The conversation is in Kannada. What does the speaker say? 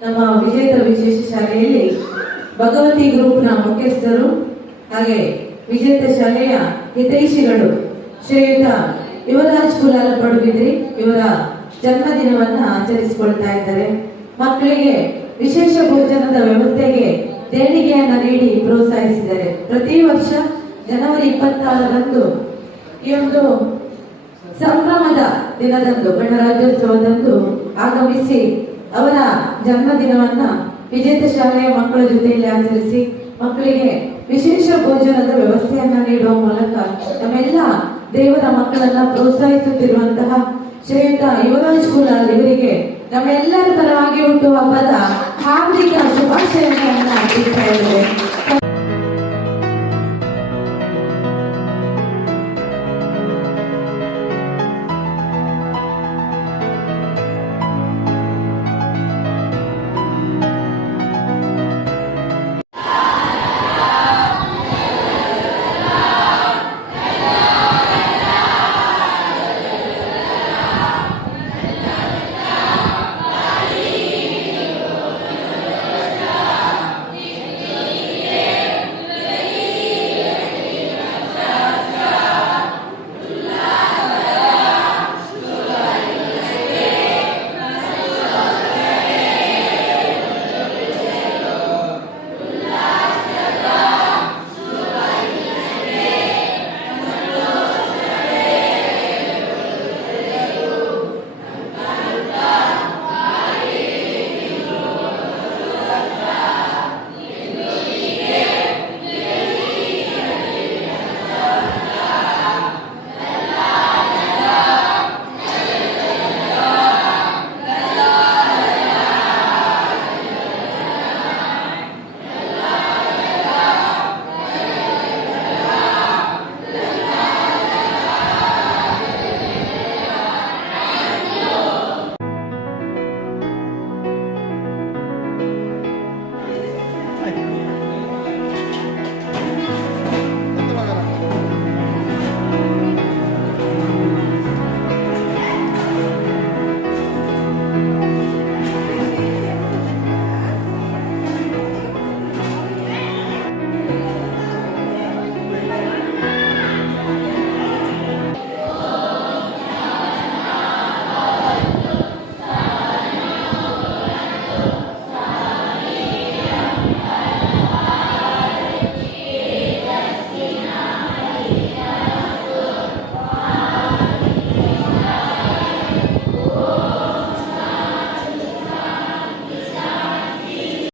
ನಮ್ಮ ವಿಜೇತ ವಿಶೇಷ ಶಾಲೆಯಲ್ಲಿ ಭಗವತಿ ಗ್ರೂಪ್ನ ಮುಖ್ಯಸ್ಥರು ಹಾಗೆ ವಿಜೇತ ಶಾಲೆಯ ಹಿತೈಷಿಗಳು ಶ್ರೀಯುತ ಯುವರಾಜ್ ಕುಲಾಲ ಪಡುಬಿದ್ರಿ ಇವರ ಜನ್ಮದಿನವನ್ನ ಆಚರಿಸಿಕೊಳ್ತಾ ಇದ್ದಾರೆ. ಮಕ್ಕಳಿಗೆ ವಿಶೇಷ ಭೋಜನದ ವ್ಯವಸ್ಥೆಗೆ ದೇಣಿಗೆಯನ್ನ ನೀಡಿ ಪ್ರೋತ್ಸಾಹಿಸಿದ್ದಾರೆ. ಪ್ರತಿ ವರ್ಷ ಜನವರಿ 26ರಂದು ಈ ಒಂದು ಸಂಭ್ರಮದ ದಿನದಂದು ಗಣರಾಜ್ಯೋತ್ಸವದಂದು ಆಗಮಿಸಿ ಅವರ ಜನ್ಮದಿನವನ್ನ ವಿಜೇತ ಶಾಲೆಯ ಮಕ್ಕಳ ಜೊತೆಯಲ್ಲಿ ಆಚರಿಸಿ ಮಕ್ಕಳಿಗೆ ವಿಶೇಷ ಭೋಜನದ ವ್ಯವಸ್ಥೆಯನ್ನ ನೀಡುವ ಮೂಲಕ ನಮ್ಮೆಲ್ಲ ದೇವರ ಮಕ್ಕಳನ್ನ ಪ್ರೋತ್ಸಾಹಿಸುತ್ತಿರುವಂತಹ ಶ್ರೀಯುತ ಯುವರಾಜ್ ಕುಲಾಲ್ ಇವರಿಗೆ ನಮ್ಮೆಲ್ಲರ ಪರವಾಗಿ ಹುಟ್ಟುಹಬ್ಬದ